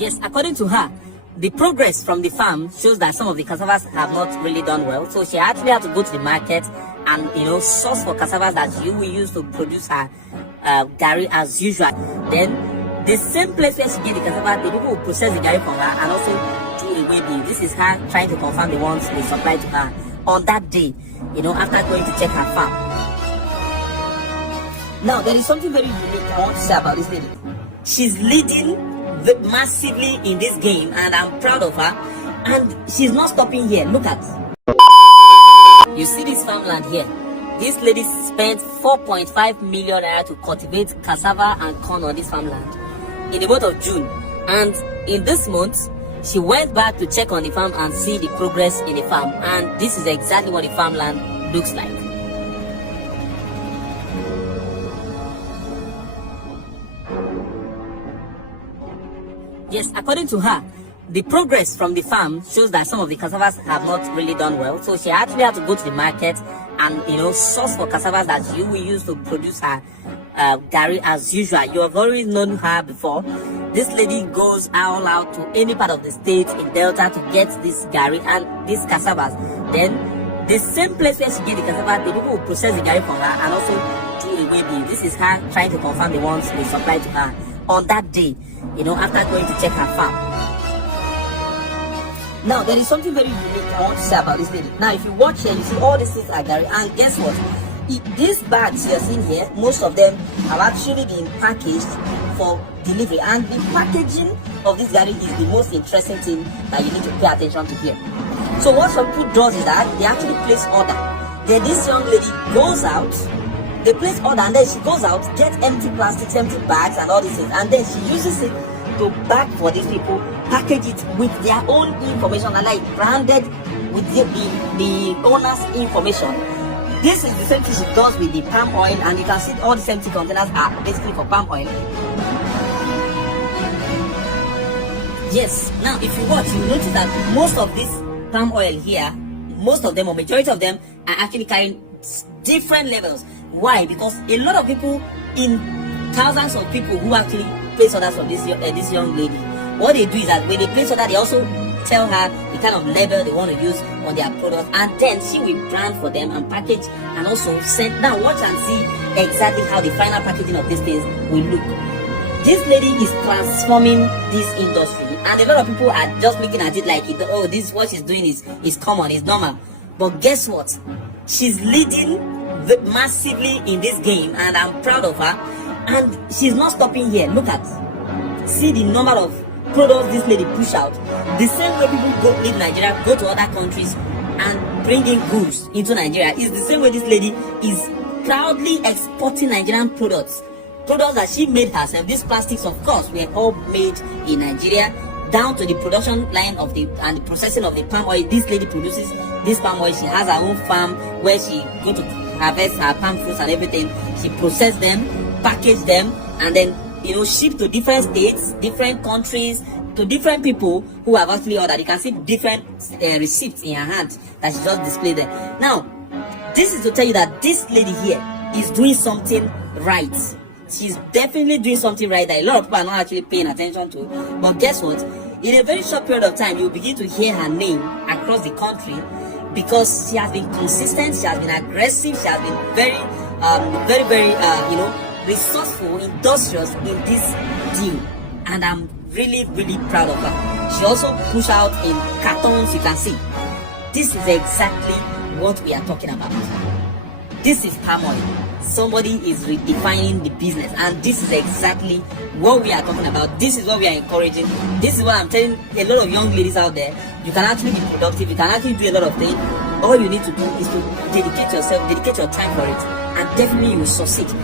Yes, according to her, the progress from the farm shows that some of the cassavas have not really done well. So she actually had to go to the market and, source for cassavas that you will use to produce her garri as usual. Then the same place where she get the cassava, the people will process the garri for her and also do the weigh. This is her trying to confirm the ones they supply to her on that day, after going to check her farm. Now, there is something very unique I want to say about this lady. She's leading massively in this game, and I'm proud of her. And she's not stopping here. Look at. You see this farmland here? This lady spent 4.5 million naira to cultivate cassava and corn on this farmland in the month of June. And in this month, she went back to check on the farm and see the progress in the farm. And this is exactly what the farmland looks like. Yes, according to her, the progress from the farm shows that some of the cassavas have not really done well. So she actually had to go to the market and, source for cassavas that you will use to produce her garri as usual. You have already known her before. This lady goes all out to any part of the state in Delta to get this garri and these cassavas. Then the same place where she get the cassava, the people will process the garri for her and also do the weigh. This is her trying to confirm the ones they supply to her on that day, after going to check her farm. Now, there is something very unique I want to say about this lady. Now, if you watch here, you see all these things are garri, and guess what? These bags you're seeing here, most of them have actually been packaged for delivery, and the packaging of this garri is the most interesting thing that you need to pay attention to here. So what some people does is that they actually place order. Then this young lady goes out, they place order, and then she goes out, gets empty plastics, empty bags and all these things, and then she uses it to bag for these people, package it with their own information and like branded with the owner's information. This is the same thing she does with the palm oil, and you can see all the empty containers are basically for palm oil. Yes, now if you watch, you notice that most of this palm oil here, most of them or majority of them are actually carrying different levels. Why? Because a lot of people, in thousands of people who actually place orders from this young lady, what they do is that when they place order, they also tell her the kind of label they want to use on their product, and then she will brand for them and package and also send. Now watch and see exactly how the final packaging of these things will look. This lady is transforming this industry, and a lot of people are just looking at it like, this what she's doing is common, is normal. But guess what? She's leading massively in this game, and I'm proud of her. And she's not stopping here. Look at, see the number of products this lady push out. The same way people leave Nigeria, go to other countries and bring in goods into Nigeria, is the same way this lady is proudly exporting Nigerian products that she made herself. These plastics, of course, were all made in Nigeria, down to the production line of the processing of the palm oil. This lady produces this palm oil. She has her own farm where she go to harvest her palm fruits and everything. She process them, package them, and then ship to different states, different countries, to different people who have actually ordered. You can see different receipts in her hand that she just displayed there. Now, this is to tell you that this lady here is doing something right. She's definitely doing something right that a lot of people are not actually paying attention to. But guess what? In a very short period of time, you'll begin to hear her name across the country, because she has been consistent, she has been aggressive, she has been very, resourceful, industrious in this deal. And I'm really, really proud of her. She also pushed out in cartons, you can see. This is exactly what we are talking about. This is palm oil. Somebody is redefining the business, and this is exactly what we are talking about. This is what we are encouraging. This is what I'm telling a lot of young ladies out there. You can actually be productive, you can actually do a lot of things. All you need to do is to dedicate yourself, dedicate your time for it, and definitely you will succeed.